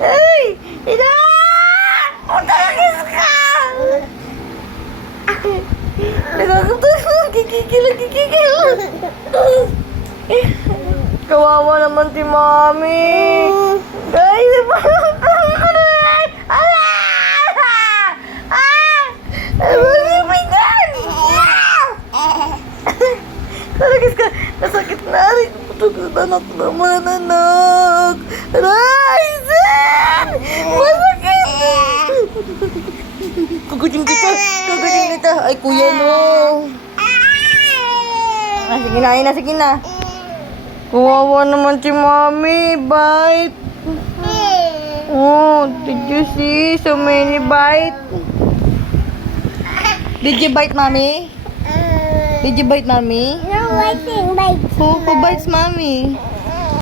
Ay! Ina! Punta ka kiss ka! Kikikil. Kawawa naman si Mami. Guys, Talagis ka. Nasakit na rin. Putugod anak naman, anak. Ryzen! Masakit! Kugutin kita. Ay, kuya, no. Sige na. Kawawa naman si Mami. Bite. Oh, did you see so many bite? Did you bite, Mommy? Did you bite, Mommy? No, I think bites. Who bites, Mommy?